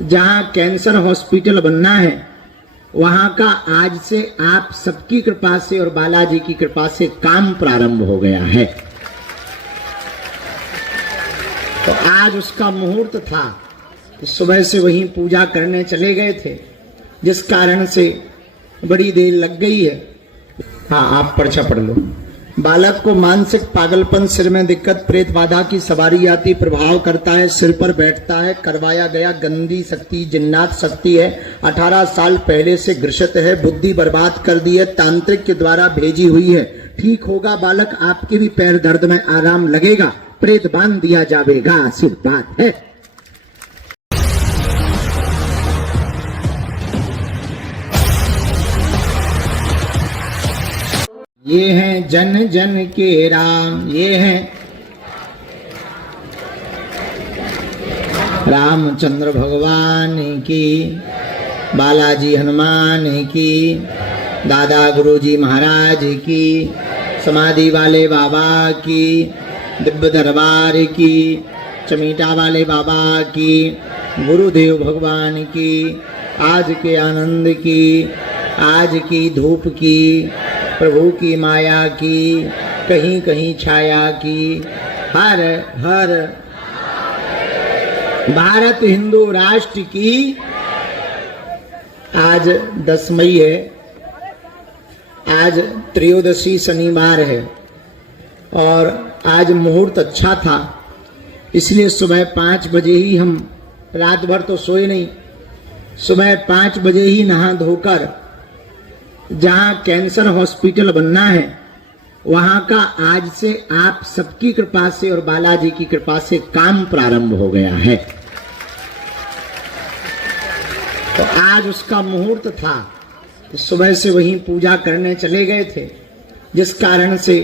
जहां cancer hospital बनना है वहां का आज से आप सबकी कृपा से और बालाजी की कृपा से काम प्रारंभ हो गया है। तो आज उसका मुहूर्त था, तो सुबह से वहीं पूजा करने चले गए थे, जिस कारण से बड़ी देर लग गई है। हाँ, आप पर्चा पढ़ लो। बालक को मानसिक पागलपन, सिर में दिक्कत, प्रेत बाधा की सवारी आती, प्रभाव करता है, सिर पर बैठता है, करवाया गया, गंदी शक्ति, जिन्नात शक्ति है, 18 साल पहले से ग्रसित है, बुद्धि बर्बाद कर दी है, तांत्रिक के द्वारा भेजी हुई है। ठीक होगा बालक, आपके भी पैर दर्द में आराम लगेगा, प्रेत बांध दिया जाएगा, आशीर्वाद है। ये हैं जन जन के राम, ये हैं रामचंद्र भगवान की, बालाजी हनुमान की, दादा गुरुजी महाराज की, समाधि वाले बाबा की, दिव्य दरबार की, चमीटा वाले बाबा की, गुरुदेव भगवान की, आज के आनंद की, आज की धूप की, प्रभु की माया की, कहीं कहीं छाया की, हर हर भारत हिंदू राष्ट्र की। आज 10 मई है, आज त्रयोदशी शनिवार है और आज मुहूर्त अच्छा था, इसलिए सुबह 5 बजे ही हम, रात भर तो सोए नहीं, सुबह 5 बजे ही नहा धोकर जहां कैंसर हॉस्पिटल बनना है वहां का आज से आप सबकी कृपा से और बालाजी की कृपा से काम प्रारंभ हो गया है। तो आज उसका मुहूर्त था, तो सुबह से वहीं पूजा करने चले गए थे, जिस कारण से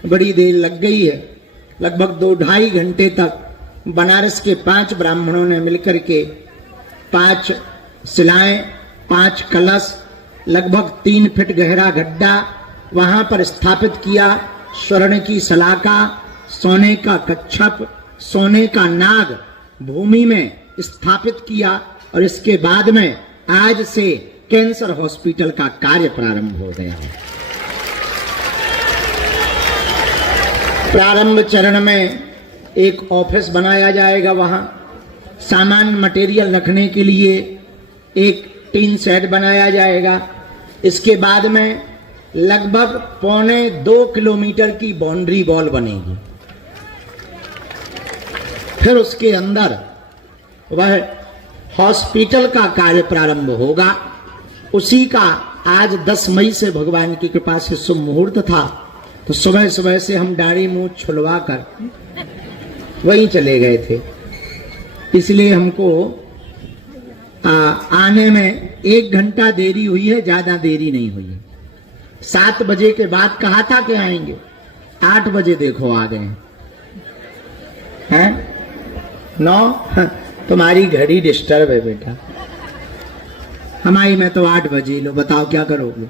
बड़ी देर लग गई है। लगभग 2-2.5 घंटे तक बनारस के 5 ब्राह्मणों ने मिलकर के 5 शिलाएं, 5 कलश, लगभग 3 फीट गहरा गड्ढा वहां पर स्थापित किया। स्वर्ण की सलाका, सोने का कच्छप, सोने का नाग भूमि में स्थापित किया और इसके बाद में आज से कैंसर हॉस्पिटल का कार्य प्रारंभ हो गया है। प्रारंभ चरण में एक ऑफिस बनाया जाएगा, वहां सामान मटेरियल रखने के लिए एक टीन शेड बनाया जाएगा। इसके बाद में लगभग 1.25 किलोमीटर की बाउंड्री वॉल बनेगी। फिर उसके अंदर वह हॉस्पिटल का कार्य प्रारंभ होगा। उसी का आज 10 मई से भगवान की कृपा से शुभ मुहूर्त था, तो सुबह सुबह से हम दाढ़ी मुंह छुलवा कर वहीं चले गए थे। इसलिए हमको आने में 1 घंटा देरी हुई है, ज्यादा देरी नहीं हुई है। 7 बजे के बाद कहा था कि आएंगे, 8 बजे देखो आ गए हैं। 9 तुम्हारी घड़ी डिस्टर्ब है बेटा, हमारी में तो 8 बजे। लो बताओ क्या करोगे,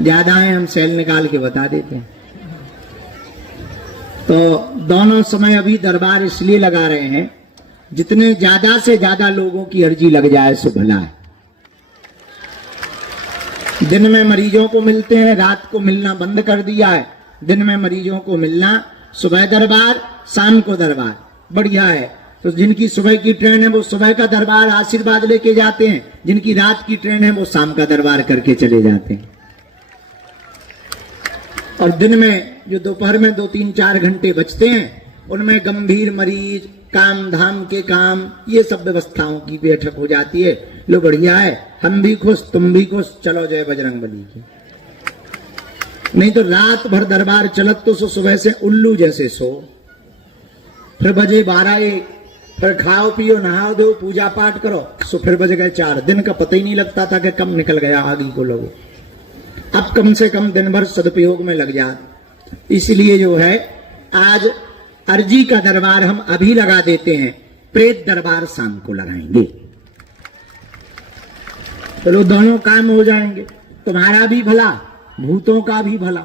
ज्यादा है हम सेल निकाल के बता देते हैं। तो दोनों समय अभी दरबार इसलिए लगा रहे हैं, जितने ज्यादा से ज्यादा लोगों की अर्जी लग जाए सो भला है। दिन में मरीजों को मिलते हैं, रात को मिलना बंद कर दिया है। दिन में मरीजों को मिलना, सुबह दरबार, शाम को दरबार, बढ़िया है। तो जिनकी सुबह की ट्रेन है वो सुबह का दरबार आशीर्वाद लेके जाते हैं, जिनकी रात की ट्रेन है वो शाम का दरबार करके चले जाते हैं। और दिन में जो दोपहर में 2-3-4 घंटे बचते हैं, उनमें गंभीर मरीज, काम धाम के काम, ये सब व्यवस्थाओं की बैठक हो जाती है। लो बढ़िया है, हम भी खुश, तुम भी खुश, चलो जय बजरंगबली की। नहीं तो रात भर दरबार चलत तो सुबह से उल्लू जैसे सो, फिर बजे 12-1, फिर खाओ पियो, नहाओ दो, पूजा पाठ करो, सो फिर बज गए 4। दिन का पता ही नहीं लगता था कि कब निकल गया आगे को लोगों। अब कम से कम दिन भर सदुपयोग में लग जाए। इसलिए जो है आज अर्जी का दरबार हम अभी लगा देते हैं, प्रेत दरबार शाम को लगाएंगे। चलो दोनों काम हो जाएंगे, तुम्हारा भी भला, भूतों का भी भला।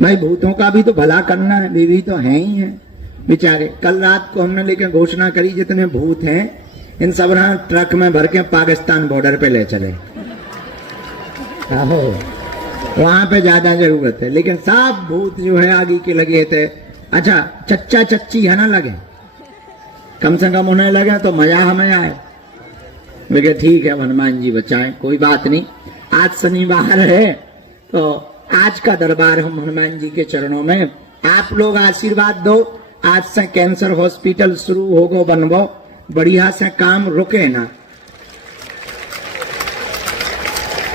भाई भूतों का भी तो भला करना है, वे भी तो हैं ही हैं बेचारे। कल रात को हमने लेकर घोषणा करी, जितने भूत हैं इन सब ना ट्रक में भर के पाकिस्तान बॉर्डर पे ले चले, वहां पे ज्यादा जरूरत है। लेकिन सब भूत जो है आगे के लगे थे। अच्छा चच्चा चच्ची है ना लगे, कम से कम उन्हें लगे तो मजा हमें आए। वे ठीक है हनुमान जी बचाएं, कोई बात नहीं। आज शनिवार है तो आज का दरबार हम हनुमान जी के चरणों में। आप लोग आशीर्वाद दो। आज से कैंसर हॉस्पिटल शुरू होगो बनबो, बढ़िया से काम रुके ना,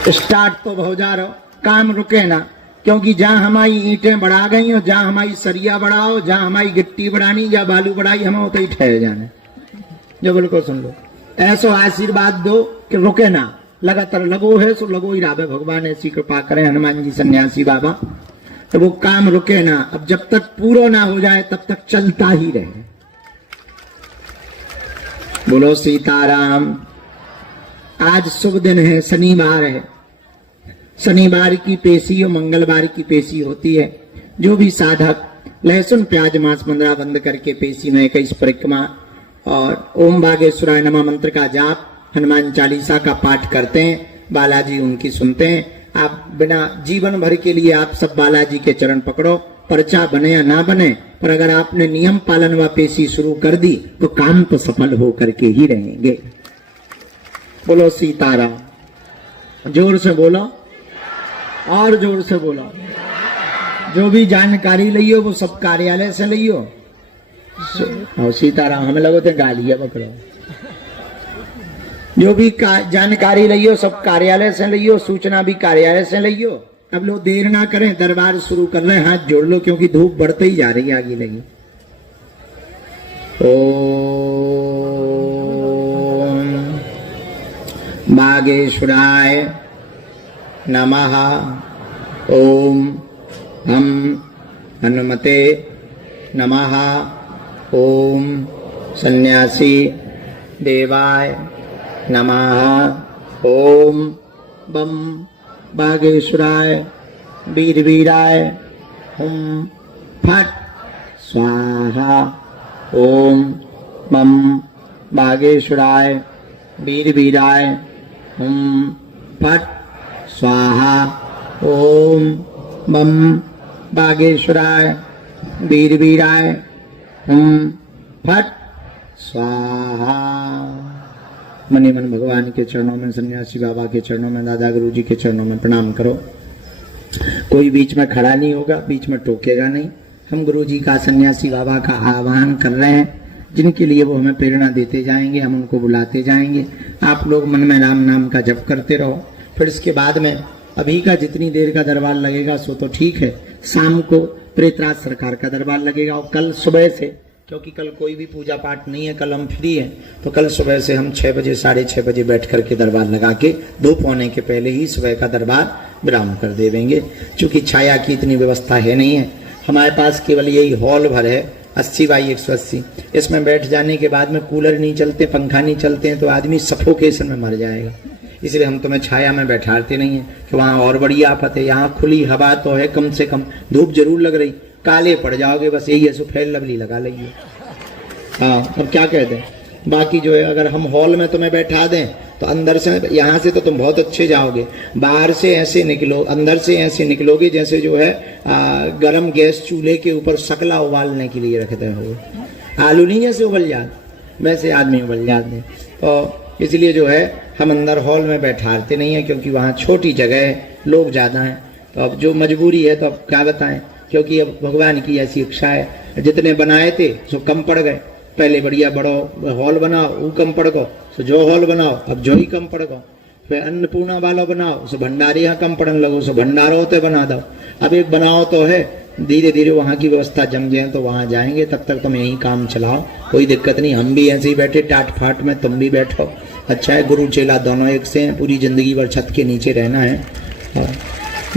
स्टार्ट तो हो जा रहा, काम रुके ना। क्योंकि जहां हमारी ईंटें बढ़ा गई हो, जहां हमारी सरिया बढ़ाओ, जहां हमारी गिट्टी बढ़ानी, जहां बालू बढ़ाई, हमें उतना ही ठहर जाने। जो बिल्कुल सुन लो, ऐसो आशीर्वाद दो कि रुके ना, लगातार लगो है सो लगो ही राबे। भगवान ऐसी कृपा करें हनुमान जी सन्यासी बाबा, तो वो काम रुके ना। अब जब तक पूरा ना हो जाए तब तक चलता ही रहे। बोलो सीताराम। आज शुभ दिन है, शनिवार है। शनिवार की पेशी और मंगलवार की पेशी होती है। जो भी साधक लहसुन प्याज मांस मंदरा बंद करके पेशी में 21 परिक्रमा और ओम बागेश्वराय नमः मंत्र का जाप, हनुमान चालीसा का पाठ करते हैं, बालाजी उनकी सुनते हैं। आप बिना जीवन भर के लिए आप सब बालाजी के चरण पकड़ो, पर्चा बने या ना बने, पर अगर आपने नियम पालन व पेशी शुरू कर दी तो काम तो सफल हो करके ही रहेंगे। बोलो सीताराम। जोर से बोलो और जोर से बोलो। जो भी जानकारी लियो वो सब कार्यालय से लियो। और सीताराम हमें लगो थे गालियां पकड़ो। जो भी जानकारी लियो सब कार्यालय से लियो, सूचना भी कार्यालय से लियो। अब लोग देर ना करें, दरबार शुरू कर रहे हैं, हाथ जोड़ लो क्योंकि धूप बढ़ते ही जा रही है आगे लगी। ओम बागेश्वराय नमः। ओम हम हनुमते नमः। ओम सन्यासी देवाय नमः। ओम बम बागेश्वराय वीरवीराय हुम फट स्वाहा। ओम बम बागेश्वराय वीरवीराय हुम फट स्वाहा। ओम बम बागेश्वराय वीरवीराय हुम फट स्वाहा। मनी मन भगवान के चरणों में, सन्यासी बाबा के चरणों में, दादा गुरु जी के चरणों में प्रणाम करो। कोई बीच में खड़ा नहीं होगा, बीच में टोकेगा नहीं। हम गुरु जी का, सन्यासी बाबा का आह्वान कर रहे हैं, जिनके लिए वो हमें प्रेरणा देते जाएंगे, हम उनको बुलाते जाएंगे। आप लोग मन में राम नाम का जप करते रहो। फिर इसके बाद में अभी का जितनी देर का दरबार लगेगा सो तो ठीक है, शाम को प्रेतराज सरकार का दरबार लगेगा। और कल सुबह से, क्योंकि कल कोई भी पूजा पाठ नहीं है, कल हम फ्री हैं, तो कल सुबह से हम 6 बजे 6:30 बजे बैठ करके दरबार लगा के धूप होने के पहले ही सुबह का दरबार विराम कर दे देंगे। चूंकि छाया की इतनी व्यवस्था है नहीं है, हमारे पास केवल यही हॉल भर है 80 बाई 180। इसमें बैठ जाने के बाद में कूलर नहीं चलते, पंखा नहीं चलते हैं तो आदमी सफोकेशन में मर जाएगा। इसलिए हम तुम्हें छाया में बैठाते नहीं है कि वहाँ और बड़ी आफत है। यहाँ खुली हवा तो है, कम से कम धूप जरूर लग रही, काले पड़ जाओगे, बस यही है, सुफेल लवली लगा लीजिए। हाँ, अब क्या कहते हैं, बाकी जो है अगर हम हॉल में तुम्हें बैठा दें तो अंदर से, यहाँ से तो तुम बहुत अच्छे जाओगे, बाहर से ऐसे निकलो, अंदर से ऐसे निकलोगे जैसे जो है गरम गैस चूल्हे के ऊपर शकला उबालने के लिए रखते हो, आलू नहीं जैसे उबल जाते वैसे आदमी उबल जाते हैं। तो इसलिए जो है हम अंदर हॉल में बैठाते नहीं है, क्योंकि वहाँ छोटी जगह है, लोग ज़्यादा हैं। तो अब जो मजबूरी है तो अब क्या बताएं, क्योंकि अब भगवान की ऐसी इच्छा है। जितने बनाए थे सो कम पड़ गए, पहले बढ़िया बड़ो हॉल बनाओ वो कम पड़ गो, सो जो हॉल बनाओ अब जो ही कम पड़ गो। फिर अन्नपूर्णा वाला बनाओ सो भंडारी यहाँ कम पड़ने लगो, सो भंडारो होते बना दो। अब एक बनाओ तो है, धीरे धीरे वहाँ की व्यवस्था जम जाए तो वहाँ जाएंगे, तब तक तुम यही काम चलाओ, कोई दिक्कत नहीं। हम भी ऐसे ही बैठे टाट फाट में, तुम भी बैठो, अच्छा है। गुरु चेला दोनों एक से हैं, पूरी जिंदगी भर छत के नीचे रहना है,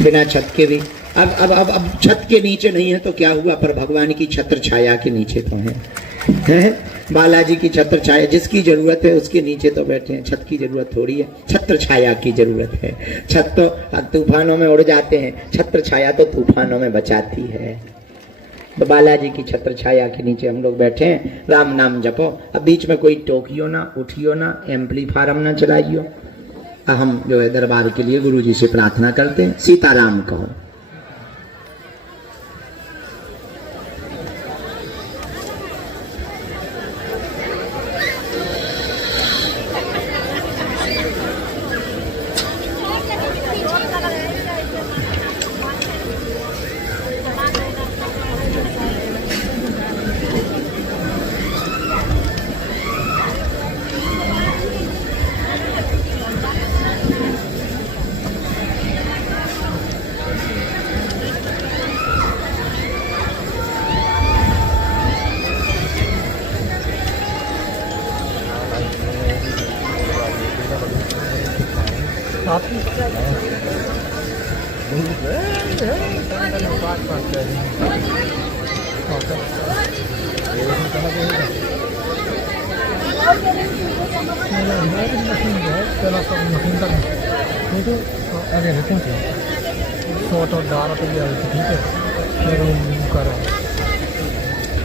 बिना छत के भी। अब छत के नीचे नहीं है तो क्या हुआ, पर भगवान की छत्र छाया के नीचे तो है बालाजी की छत्र छाया, जिसकी जरूरत है उसके नीचे तो बैठे हैं। छत की जरूरत थोड़ी है, छत्र छाया की जरूरत है। छत तो तूफानों में उड़ जाते हैं, छत्र छाया तो तूफानों में बचाती है। तो बालाजी की छत्र छाया के नीचे हम लोग बैठे हैं, राम नाम जपो। अब बीच में कोई टोकियो ना, उठियो ना, एम्पलीफारम ना चलाइयो। हम जो है दरबार के लिए गुरु जी से प्रार्थना करते हैं, सीताराम कहो।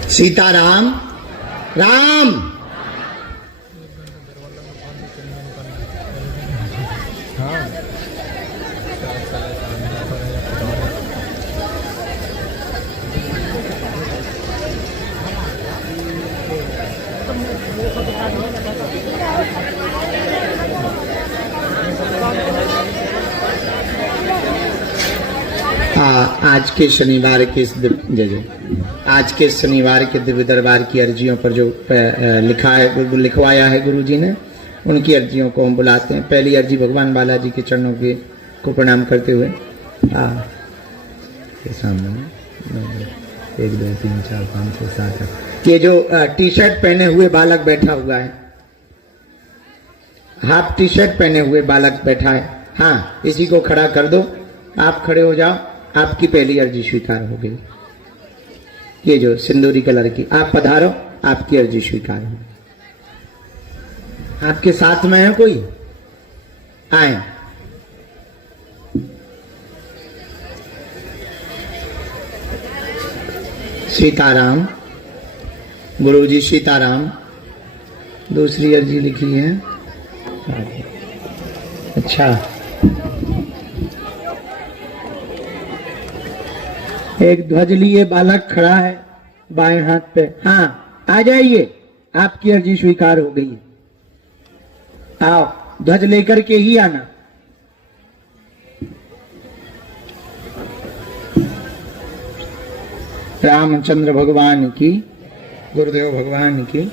सीताराम राम। आज के शनिवार के आज के शनिवार के दिव्य दरबार की अर्जियों पर जो लिखवाया है गुरु जी ने, उनकी अर्जियों को हम बुलाते हैं। पहली अर्जी भगवान बालाजी के चरणों के को प्रणाम करते हुए के सामने 1 2 3 4 5 6 7 8 ये जो टी शर्ट पहने हुए बालक बैठा हुआ है, हाफ टी शर्ट पहने हुए बालक बैठा है, हाँ इसी को खड़ा कर दो। आप खड़े हो जाओ, आपकी पहली अर्जी स्वीकार हो गई। ये जो सिंदूरी कलर की, आप पधारो, आपकी अर्जी स्वीकार हो गई। आपके साथ में है कोई? आए। सीताराम। गुरुजी सीताराम। दूसरी अर्जी लिखी है। अच्छा, एक ध्वज लिए बालक खड़ा है बाएं हाथ पे, हाँ आ जाइए, आपकी अर्जी स्वीकार हो गई। आओ, ध्वज लेकर के ही आना। रामचंद्र भगवान की, गुरुदेव भगवान की।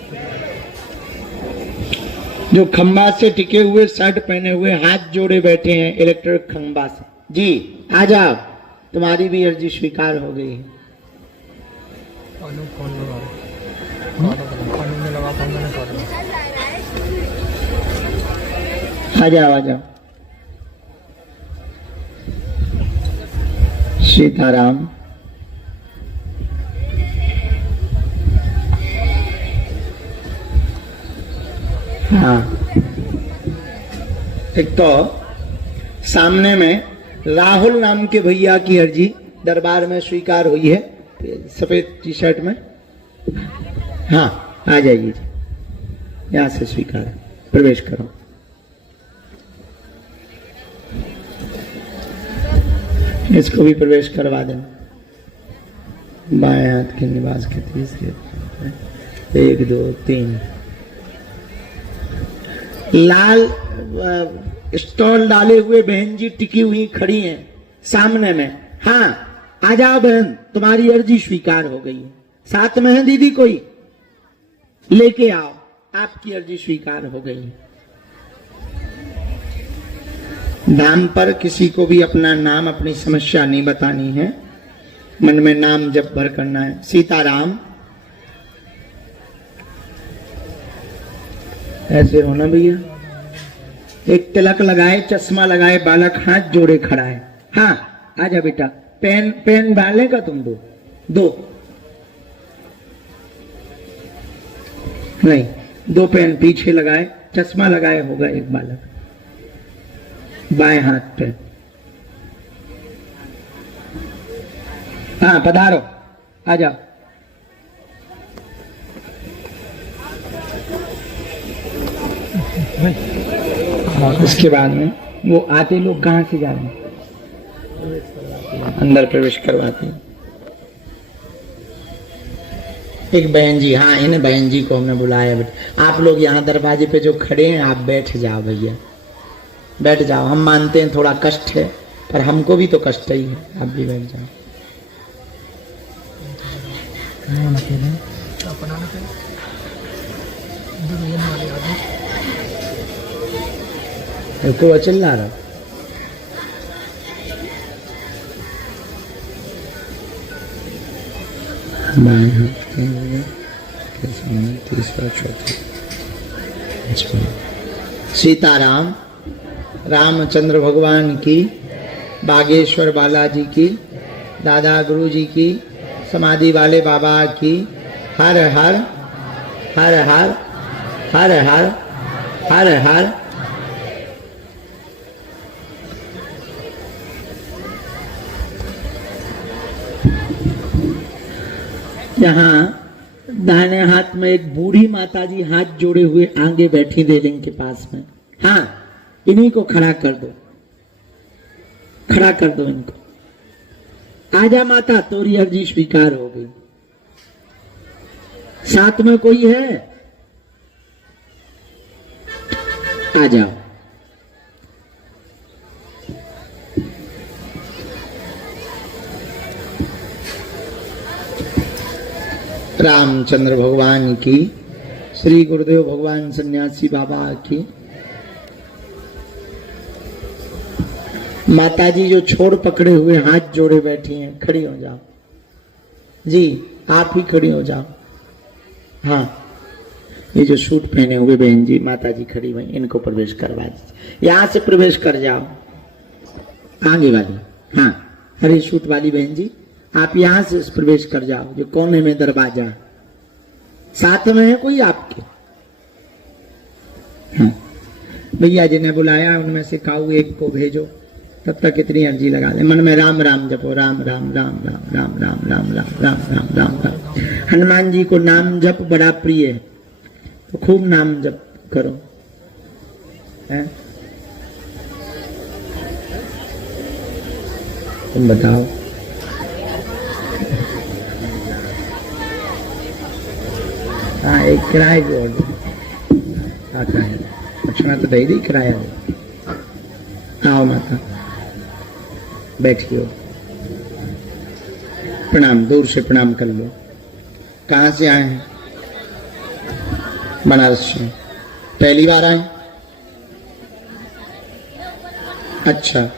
जो खंबा से टिके हुए, शर्ट पहने हुए, हाथ जोड़े बैठे हैं इलेक्ट्रिक खंबा से, जी आ जाओ, तुम्हारी भी अर्जी स्वीकार हो गई है। आ जाओ आ जाओ। सीताराम। हाँ, एक तो सामने में राहुल नाम के भैया की अर्जी दरबार में स्वीकार हुई है, सफेद टी शर्ट में। हाँ आ जाइए, यहां से स्वीकार, प्रवेश करो। इसको भी प्रवेश करवा देना। बाएं हाथ के निवास के तीसरे, 1 2 3। लाल स्टॉल डाले हुए बहन जी टिकी हुई खड़ी हैं सामने में। हाँ आ जाओ बहन, तुम्हारी अर्जी स्वीकार हो गई है। साथ में है दीदी कोई? लेके आओ, आपकी अर्जी स्वीकार हो गई है। नाम पर किसी को भी अपना नाम, अपनी समस्या नहीं बतानी है, मन में नाम जप भर करना है। सीताराम। ऐसे होना भैया। एक तिलक लगाए, चश्मा लगाए बालक हाथ जोड़े खड़ा है। हाँ आजा बेटा, पेन डालेगा तुम? दो नहीं, 2 पेन पीछे लगाए, चश्मा लगाए होगा एक बालक बाएं हाथ पे। हाँ पधारो, आ जाओ। इसके बाद में वो आते लोग कहाँ से जा रहे हैं? अंदर प्रवेश करवाते हैं। एक बहन जी, हाँ इन बहन जी को हमने बुलाया। बेटा आप लोग यहाँ दरवाजे पे जो खड़े हैं आप बैठ जाओ भैया, बैठ जाओ। हम मानते हैं थोड़ा कष्ट है, पर हमको भी तो कष्ट ही है, आप भी बैठ जाओ। को चिल्ला रहा तीसरा चौथा। सीताराम, रामचंद्र भगवान की, बागेश्वर बालाजी की, दादा गुरु जी की, समाधि वाले बाबा की, हर हर हर हर हर हर हर हर। यहाँ दाहिने हाथ में एक बूढ़ी माताजी हाथ जोड़े हुए आगे बैठी रेलिंग के पास में। हाँ इन्हीं को खड़ा कर दो, खड़ा कर दो इनको। आजा माता, तोरी अर्जी स्वीकार हो गई। साथ में कोई है? आ जाओ। रामचंद्र भगवान की, श्री गुरुदेव भगवान सन्यासी बाबा की। माताजी जो छोड़ पकड़े हुए हाथ जोड़े बैठी हैं, खड़ी हो जाओ जी, आप ही खड़ी हो जाओ। हाँ ये जो सूट पहने हुए बहन जी माताजी खड़ी हुई, इनको प्रवेश करवा दीजिए। यहां से प्रवेश कर जाओ, आगे वाली। हाँ हरी सूट वाली बहन जी आप यहां से प्रवेश कर जाओ, जो कोने में दरवाजा। साथ में है कोई आपके? हाँ भैया जिन्हें बुलाया उनमें से काऊ एक को भेजो, तब तक इतनी अर्जी लगा दे। मन में राम राम जपो, राम राम राम राम राम राम राम राम राम राम राम राम। हनुमान जी को नाम जप बड़ा प्रिय है, तो खूब नाम जप करो। तुम बताओ। हाँ एक किराए की ऑर्डर आता है। अच्छा मैं तो डेली किराया हो। आओ माता बैठियो, प्रणाम, दूर से प्रणाम कर लो। कहाँ से आए हैं? बनारस से। पहली बार आए? अच्छा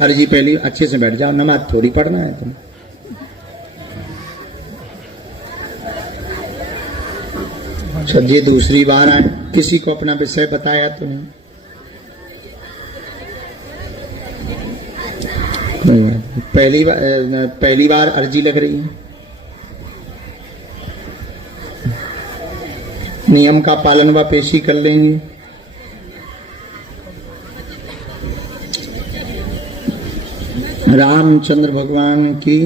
अरे जी पहली, अच्छे से बैठ जाओ, नमाज थोड़ी पढ़ना है तुम। अच्छा ये दूसरी बार आए, किसी को अपना विषय बताया तो नहीं? पहली बार अर्जी लग रही है। नियम का पालन व पेशी कर लेंगे। रामचंद्र भगवान की,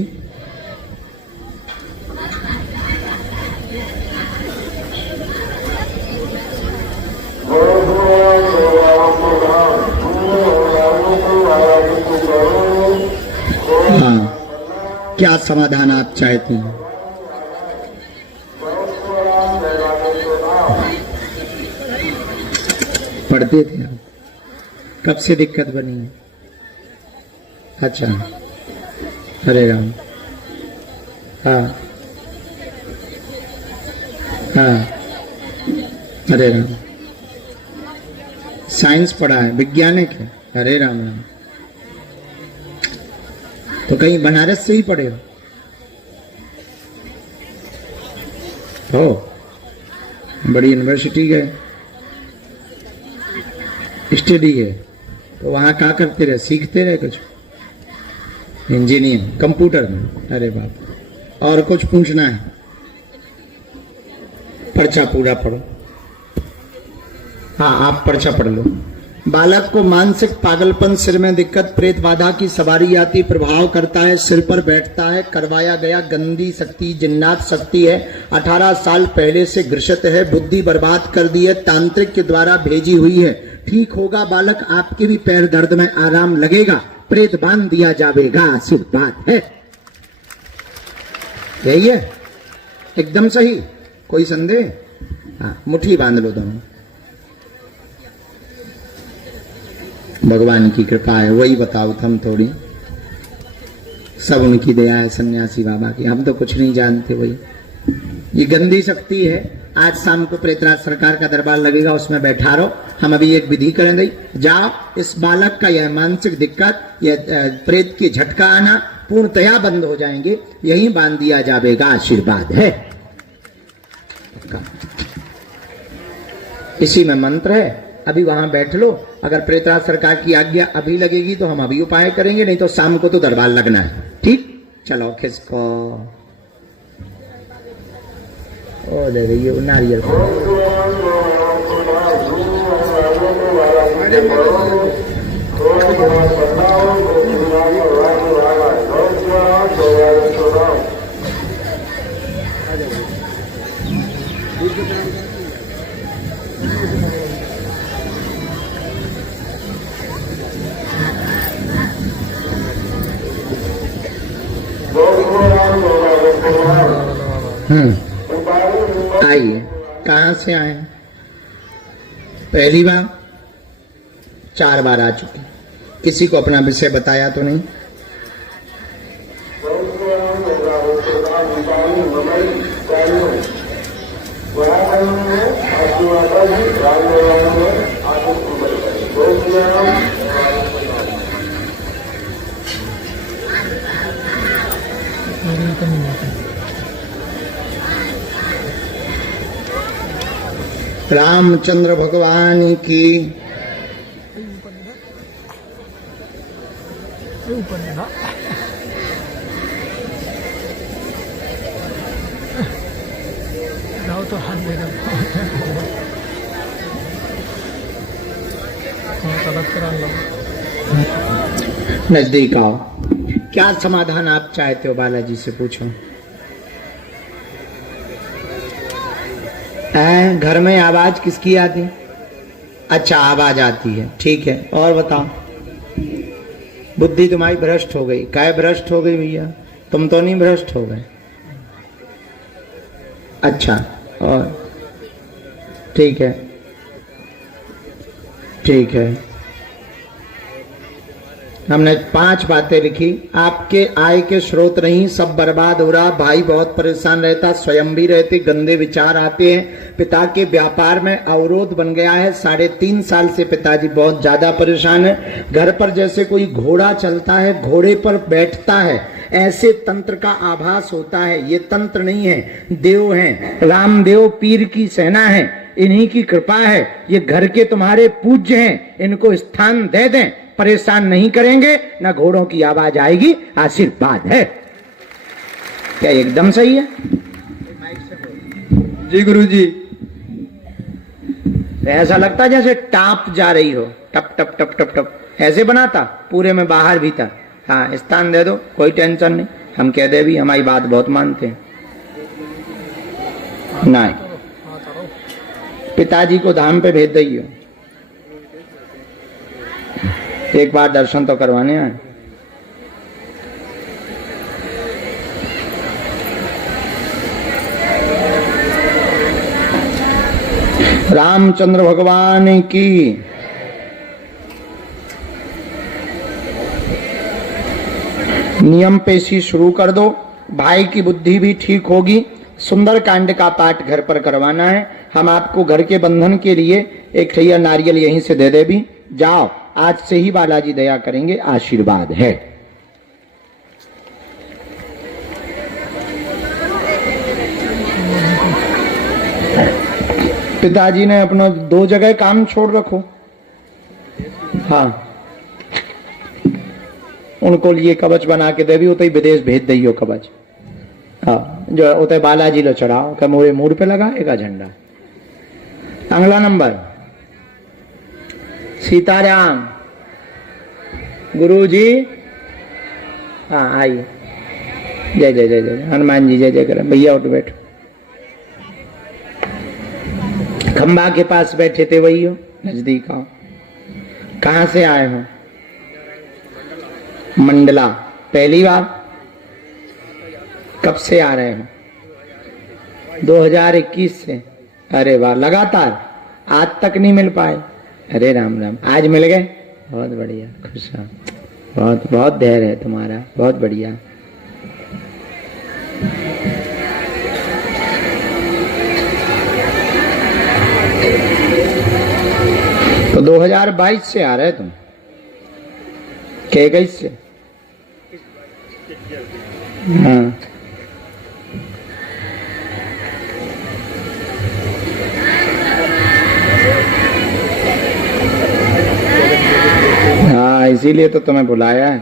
क्या समाधान आप चाहते हैं? पढ़ते थे आप? कब से दिक्कत बनी है? अच्छा हरे राम। हाँ हाँ हरे राम। साइंस पढ़ा है, वैज्ञानिक है। हरे राम राम। तो कहीं बनारस से ही पढ़े हो? बड़ी यूनिवर्सिटी गए, स्टडी गए, तो वहां क्या करते रहे? सीखते रहे कुछ? इंजीनियर, कंप्यूटर में? अरे बाप। और कुछ पूछना है? पर्चा पूरा पढ़ो। हाँ आप पर्चा पढ़ लो। बालक को मानसिक पागलपन, सिर में दिक्कत, प्रेत बाधा की सवारी आती, प्रभाव करता है, सिर पर बैठता है, करवाया गया, गंदी शक्ति, जिन्नात शक्ति है, 18 साल पहले से ग्रसित है, बुद्धि बर्बाद कर दी है, तांत्रिक के द्वारा भेजी हुई है। ठीक होगा बालक, आपके भी पैर दर्द में आराम लगेगा, प्रेत बांध दिया जाएगा, आशीर्वाद है। यही है, एकदम सही, कोई संदेह? हाँ, मुट्ठी बांध लो दोनों। भगवान की कृपा है, वही बताओ थम थोड़ी, सब उनकी दया है सन्यासी बाबा की, हम तो कुछ नहीं जानते। वही ये गंदी शक्ति है। आज शाम को प्रेतराज सरकार का दरबार लगेगा, उसमें बैठा रहो, हम अभी एक विधि करेंगे। जाओ, इस बालक का यह मानसिक दिक्कत, यह प्रेत की झटका आना पूर्णतया बंद हो जाएंगे, यही बांध दिया जाएगा, आशीर्वाद है। इसी में मंत्र है, अभी वहां बैठ लो। अगर प्रेतराज सरकार की आज्ञा अभी लगेगी तो हम अभी उपाय करेंगे, नहीं तो शाम को तो दरबार लगना है। ठीक, चलो खिसको। ओ दे रही है नारियल। आइए, कहाँ से आए? पहली बार? 4 बार आ चुके। किसी को अपना विषय बताया तो नहीं? रामचंद्र भगवान की। नजदीक आओ। क्या समाधान आप चाहते हो बालाजी से पूछो। घर में आवाज किसकी आती? अच्छा, आवाज आती है, ठीक है। और बताओ। बुद्धि तुम्हारी भ्रष्ट हो गई। काय भ्रष्ट हो गई भैया? तुम तो नहीं भ्रष्ट हो गए। अच्छा, और ठीक है, ठीक है। हमने 5 बातें लिखी। आपके आय के स्रोत नहीं, सब बर्बाद हो रहा, भाई बहुत परेशान रहता, स्वयं भी रहते, गंदे विचार आते हैं, पिता के व्यापार में अवरोध बन गया है, 3.5 साल से पिताजी बहुत ज्यादा परेशान है, घर पर जैसे कोई घोड़ा चलता है, घोड़े पर बैठता है, ऐसे तंत्र का आभास होता है। ये तंत्र नहीं है, देव हैं, रामदेव पीर की सेना है, इन्हीं की कृपा है। ये घर के तुम्हारे पूज्य हैं, इनको स्थान दे दें, परेशान नहीं करेंगे, ना घोड़ों की आवाज आएगी, आशीर्वाद है। क्या एकदम सही है? जी गुरुजी। ऐसा लगता जैसे टाप जा रही हो, टप टप टप टप टप, ऐसे बनाता पूरे में बाहर भीतर। हाँ, स्थान दे दो, कोई टेंशन नहीं। हम कह दे भी, हमारी बात बहुत मानते हैं। नहीं, पिताजी को धाम पे भेज दइयो, एक बार दर्शन तो करवाने आए। रामचंद्र भगवान की। नियम पेशी शुरू कर दो, भाई की बुद्धि भी ठीक होगी। सुंदर कांड का पाठ घर पर करवाना है। हम आपको घर के बंधन के लिए एक ठैया नारियल यहीं से दे दे भी। जाओ, आज से ही बालाजी दया करेंगे, आशीर्वाद है। पिताजी ने अपना 2 जगह काम छोड़ रखो। हाँ, उनको लिए कवच बना के देवी, उतई विदेश भेज दियो कवच। हाँ, जो उतई बालाजी लो चढ़ाओ, क्या मोरे मूड पे लगाएगा झंडा। अगला नंबर, सीताराम। गुरु जी हाँ आइए। जय जय जय जय हनुमान जी जय जय करें। भैया उठ बैठो। खंबा के पास बैठे थे वही हो, नजदीक आओ। कहाँ से आए हो? मंडला। पहली बार? कब से आ रहे हो? 2021 से। अरे वाह, लगातार आज तक नहीं मिल पाए? अरे राम राम, आज मिल गए, बहुत बढ़िया, खुश रहो। बहुत बहुत धैर्य है तुम्हारा, बहुत बढ़िया। तो 2022 से आ रहे तुम? क्या 21 से? हाँ हाँ, इसीलिए तो तुम्हें बुलाया है।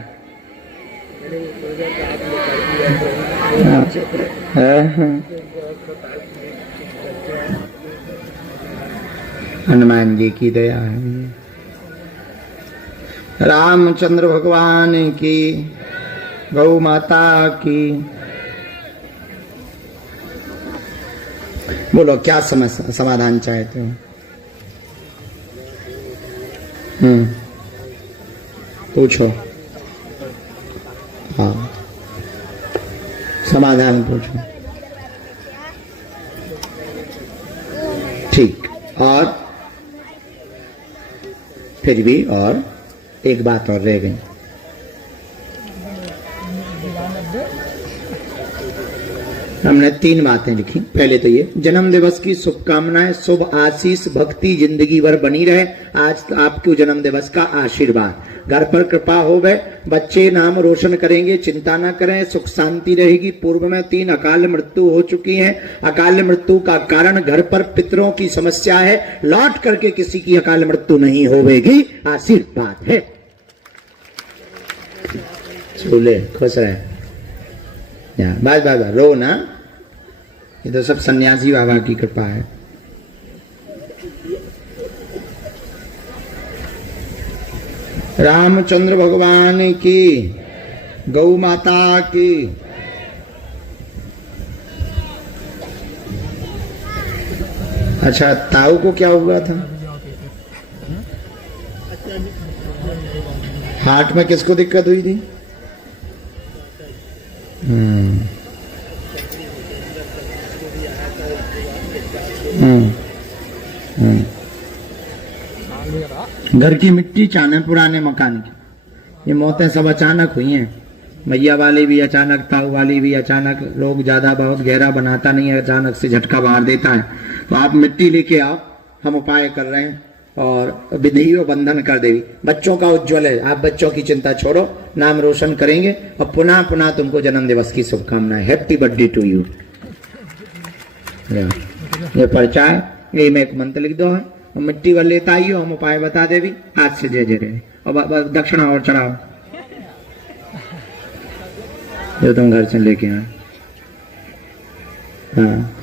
हनुमान जी की दया है। रामचंद्र भगवान की, गौ माता की। बोलो क्या समस्या समाधान चाहते हो? पूछो। हाँ समाधान पूछो। ठीक। और फिर भी और एक बात और रह गई। हमने 3 बातें लिखी। पहले तो ये जन्म दिवस की शुभकामनाएं, शुभ आशीष, भक्ति जिंदगी भर बनी रहे। आज आपके जन्म दिवस का आशीर्वाद, घर पर कृपा हो गए, बच्चे नाम रोशन करेंगे, चिंता न करें, सुख शांति रहेगी। पूर्व में 3 अकाल मृत्यु हो चुकी हैं। अकाल मृत्यु का कारण घर पर पितरों की समस्या है, लौट करके किसी की अकाल मृत्यु नहीं होगी, आशीर्वाद है। चूल्हे खुश रहे। बस बस रो ना, ये तो सब सन्यासी बाबा की कृपा है। रामचंद्र भगवान की, गौ माता की। अच्छा, ताऊ को क्या हुआ था? हार्ट में किसको दिक्कत हुई थी? घर की मिट्टी चाने पुराने मकान की। ये मौतें सब अचानक हुई हैं। मैया वाली भी अचानक, ताऊ वाली भी अचानक। लोग ज्यादा बहुत गहरा बनाता नहीं है, अचानक से झटका मार देता है। तो आप मिट्टी लेके आओ, हम उपाय कर रहे हैं और विधि व बंधन कर देवी। बच्चों का उज्जवल है, आप बच्चों की चिंता छोड़ो, नाम रोशन करेंगे और पुनः पुनः तुमको जन्म दिवस की शुभकामनाएं। Happy birthday to you. ये पर्चा है, ये में एक मंत्र लिख दो है, और मिट्टी वाले लेता आइयो, हम उपाय बता देवी। आज से जय जय रहे। और दक्षिणा और चढ़ाओ जो तुम घर से लेके आए। हाँ,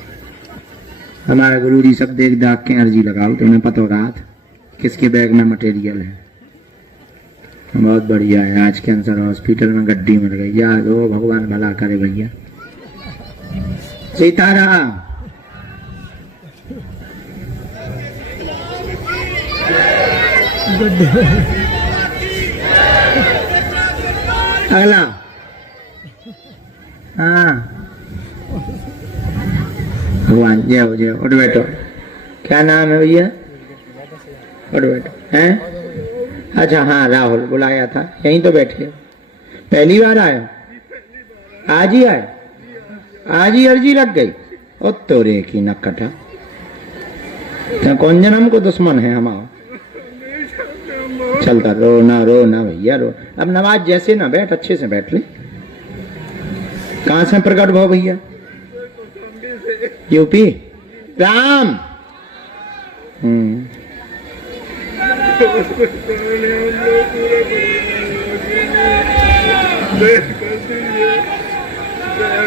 हमारे गुरु जी सब देख दाख के अर्जी लगाओ। तुम्हें पता हो रहा था किसके बैग में मटेरियल है। बहुत बढ़िया है। आज कैंसर हॉस्पिटल में गड्डी मिल गई। याद हो, भगवान भला करे भैया। सीताराम। अगला। हाँ भगवान जय हो जय हो। उठ बैठो। क्या नाम है भैया? उठ बैठो। हैं? अच्छा हाँ, राहुल बुलाया था, यहीं तो बैठे। पहली बार आए? आज ही आए? आज ही अर्जी लग गई? ओ तोरे की नक्कटा, कौन जन्म को दुश्मन है हमारा। चलता रो ना भैया रो। अब नमाज जैसे ना बैठ, अच्छे से बैठ ले। कहां से प्रकट भाव भैया? यूपी। राम।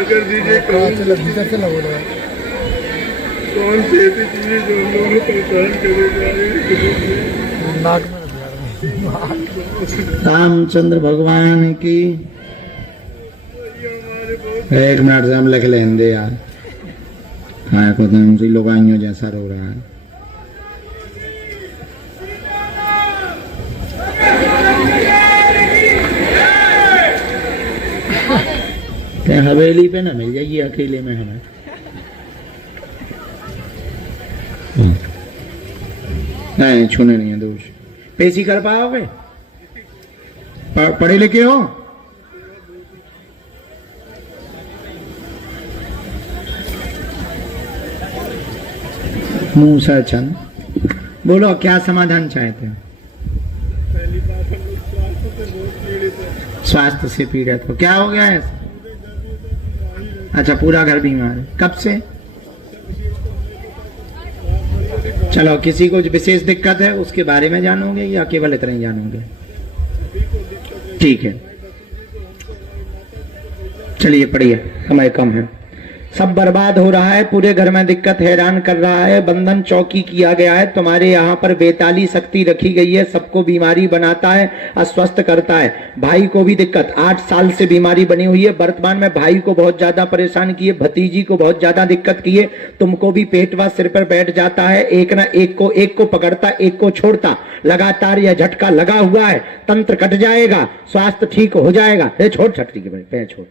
कर दीजिए। कौन सी ऐसी चीजें जो हम लोगों को परेशान करे जा रही है? नाक में रामचंद्र भगवान की। एक मिनट से हम लिख लेंगे यार। हाँ को तुम लोगाइयों जैसा रो रहा है। हवेली पे ना मिल जाइए अकेले में हमें। नहीं छूने नहीं है दोष। पेशी कर पाओगे? पढ़े लिखे हो? मूसा चंद बोलो क्या समाधान चाहते हो? पहली बात हम लोग स्वास्थ्य से बहुत पीड़ित है। स्वास्थ्य से पीड़ित हो? क्या हो गया है? अच्छा पूरा घर बीमार है। कब से? चलो किसी को विशेष दिक्कत है उसके बारे में जानोगे या केवल इतना ही जानोगे? ठीक है चलिए पढ़िए, समय कम है। सब बर्बाद हो रहा है, पूरे घर में दिक्कत हैरान कर रहा है, बंधन चौकी किया गया है, तुम्हारे यहाँ पर बेताली शक्ति रखी गई है, सबको बीमारी बनाता है, अस्वस्थ करता है। भाई को भी दिक्कत, 8 साल से बीमारी बनी हुई है, वर्तमान में भाई को बहुत ज्यादा परेशान किए, भतीजी को बहुत ज्यादा दिक्कत किए, तुमको भी पेट व सिर पर बैठ जाता है, एक ना एक को पकड़ता एक को छोड़ता, लगातार यह झटका लगा हुआ है। तंत्र कट जाएगा, स्वास्थ्य ठीक हो जाएगा। छोड़ छटकी के भाई पैर छोड़,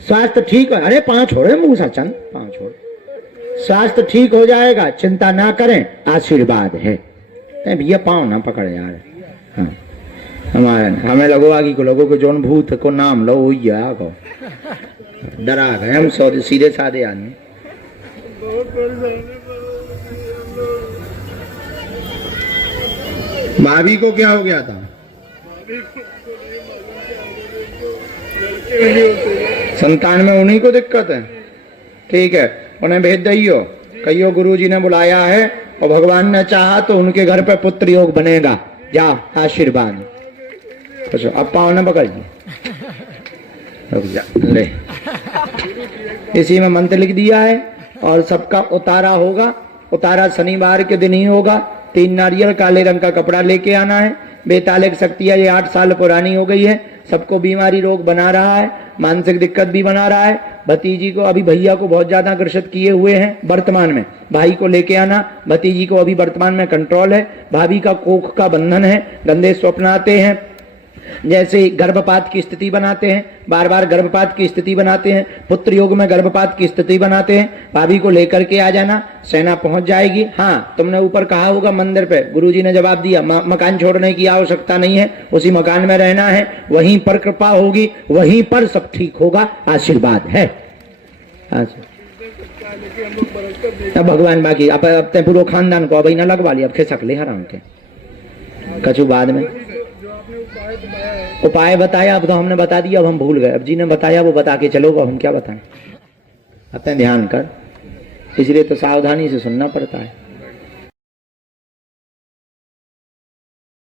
स्वास्थ्य ठीक है। अरे पांव छोड़े मूसा चंद, पांव छोड़, स्वास्थ्य ठीक हो जाएगा, चिंता ना करें, आशीर्वाद है। भैया पांव ना पकड़ यार। हाँ हमारे हमें लगवा कि लोगों को जोन भूत को नाम लो हो को डरा गए हम सीधे साधे आदमी। बहुत परेशानी। भाभी को क्या हो गया था? संतान में उन्हीं को दिक्कत है। ठीक है उन्हें भेज दियो, कहियो गुरुजी ने बुलाया है और भगवान ने चाहा तो उनके घर पे पुत्र योग बनेगा। जा आशीर्वाद। अब पाँव ने पकड़ ले, इसी में मंत्र लिख दिया है और सबका उतारा होगा। उतारा शनिवार के दिन ही होगा। 3 नारियल काले रंग का कपड़ा लेके आना है। बेतालिक शक्तियाँ ये 8 साल पुरानी हो गई है, सबको बीमारी रोग बना रहा है, मानसिक दिक्कत भी बना रहा है। भतीजी को अभी भैया को बहुत ज्यादा आकर्षित किए हुए हैं वर्तमान में, भाई को लेके आना। भतीजी को अभी वर्तमान में कंट्रोल है। भाभी का कोख का बंधन है, गंदे स्वप्न आते हैं, जैसे गर्भपात की स्थिति बनाते हैं, बार बार गर्भपात की स्थिति बनाते हैं, पुत्र योग में गर्भपात की स्थिति बनाते हैं। भाभी को लेकर के आ जाना, सेना पहुंच जाएगी। हाँ तुमने ऊपर कहा होगा मंदिर पे, गुरुजी ने जवाब दिया मकान छोड़ने की आवश्यकता नहीं है, उसी मकान में रहना है, वहीं पर कृपा होगी, वहीं पर सब ठीक होगा, आशीर्वाद है। अब भगवान बाकी अब पूरे खानदान को अब न लगवा लिया, अब खिसक ले हराम के कछु बाद में उपाय बताया। अब तो हमने बता दिया, अब हम भूल गए। अब जी ने बताया वो बता के चलोगे, हम क्या बताएं। अपने ध्यान कर, इसलिए तो सावधानी से सुनना पड़ता है।